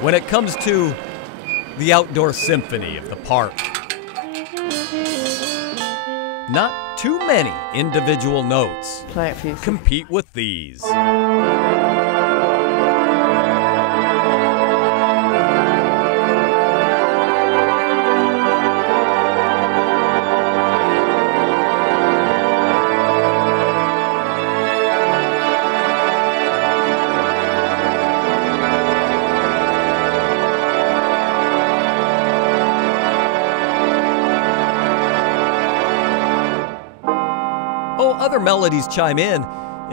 when it comes to the outdoor symphony of the park. Not too many individual notes Play it for you. compete with these. Oh, other melodies chime in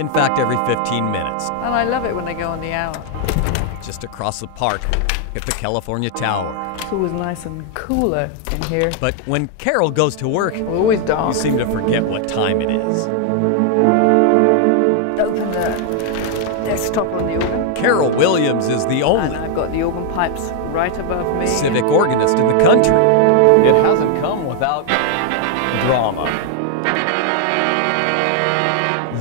fact, every 15 minutes. And I love it when they go on the hour. Just across the park at the California Tower. It's always nice and cooler in here. But when Carol goes to work, We always dark. you seem to forget what time it is. Open the desktop on the organ. Carol Williams is the And only I've got the organ pipes right above me. civic organist in the country. It hasn't come without drama.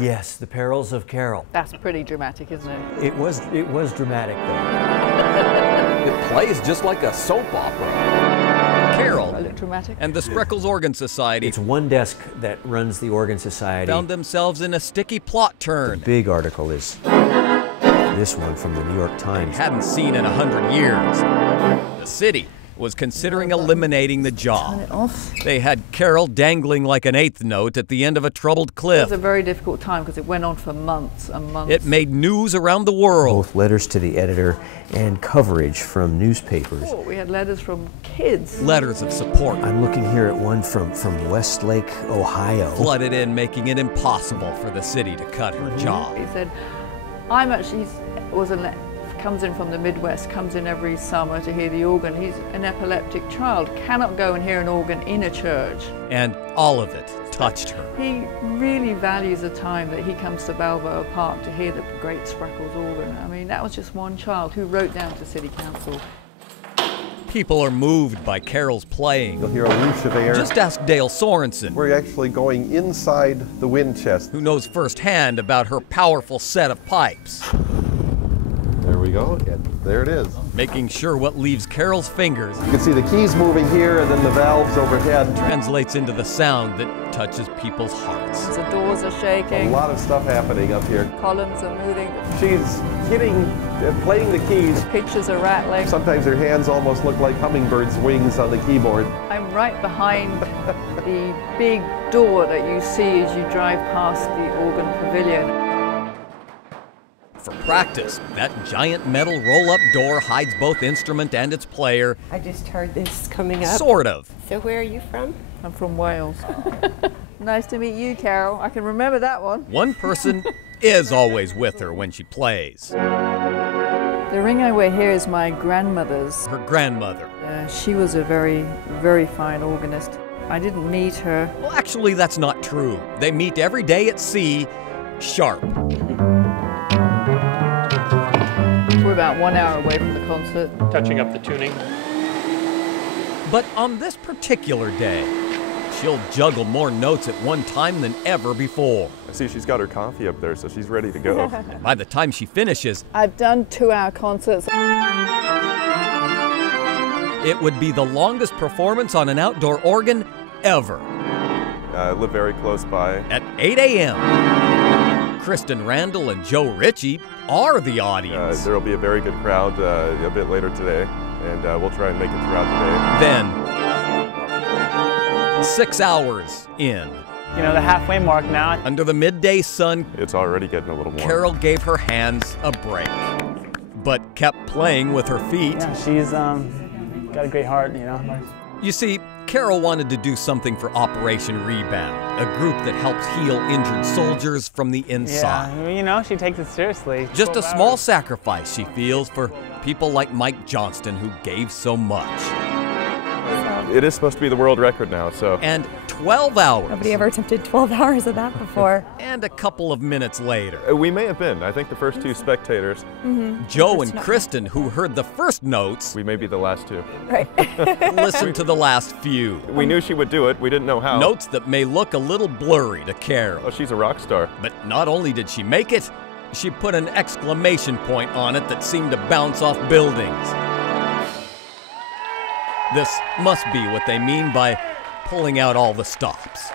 Yes, The Perils of Carol. That's pretty dramatic, isn't it? It was dramatic though. It plays just like a soap opera. A Carol little dramatic. and the Spreckles Organ Society It's one desk that runs the Organ Society. found themselves in a sticky plot turn Big article is this one from the New York they Times. hadn't seen in 100 years. The city was considering eliminating the Turn job. it off. They had Carol dangling like an eighth note at the end of a troubled It cliff. was a very difficult time because it went on for months and months. It made news around the world. Both letters to the editor and coverage from newspapers. Oh, we had letters from kids. Letters of support I'm looking here at one from Westlake, Ohio. flooded in, making it impossible for the city to cut her job. He said, comes in from the Midwest, comes in every summer to hear the organ. He's an epileptic child, cannot go and hear an organ in a church. And all of it touched her. He really values the time that he comes to Balboa Park to hear the great Spreckles organ. I mean, that was just one child who wrote down to City Council. People are moved by Carol's playing. You'll hear a whoosh of air. Just ask Dale Sorensen, We're actually going inside the wind chest. who knows firsthand about her powerful set of pipes, There we go, and there it is. making sure what leaves Carol's fingers You can see the keys moving here and then the valves overhead. translates into the sound that touches people's hearts. The doors are A shaking, lot of stuff happening up here. columns are moving, She's playing the keys. pictures are rattling. Sometimes her hands almost look like hummingbirds' wings on the keyboard. I'm right behind the big door that you see as you drive past the organ pavilion. For practice, that giant metal roll-up door hides both instrument and its player, I just heard this coming up. sort of. So where are you from? I'm from Wales. Nice to meet you, Carol. I can remember that one. One person is always with her when she plays, The ring I wear here is my grandmother's. her grandmother. She was a very, very fine organist. I didn't meet her. Well, actually, that's not true. They meet every day at sea, sharp. We're about 1 hour away from the concert. touching up the tuning. But on this particular day, she'll juggle more notes at one time than ever before. I see she's got her coffee up there, so she's ready to go. And by the time she finishes, I've done 2-hour concerts. it would be the longest performance on an outdoor organ ever. I live very close by. At 8 a.m., Kristen Randall and Joe Ritchie are the audience. There will be a very good crowd a bit later today, and we'll try and make it throughout the day. Then, 6 hours in, You know, the halfway mark now. under the midday sun, It's already getting a little warm. Carol gave her hands a break, but kept playing with her feet. Yeah, she's got a great heart, you know. You see, Carol wanted to do something for Operation Rebound, a group that helps heal injured soldiers from the inside. Yeah, you know, she takes it seriously. Just a 12 small hours. sacrifice, she feels, for people like Mike Johnston, who gave so much. It is supposed to be the world record now, so. And 12 hours. Nobody ever attempted 12 hours of that before. And a couple of minutes later, We may have been. I think the first two spectators. Joe and Kristen, who heard the first notes, We may be the last two. Right. listened to the last few. We knew she would do it. We didn't know how. Notes that may look a little blurry to Carol. Oh, she's a rock star. But not only did she make it, she put an exclamation point on it that seemed to bounce off buildings. This must be what they mean by pulling out all the stops.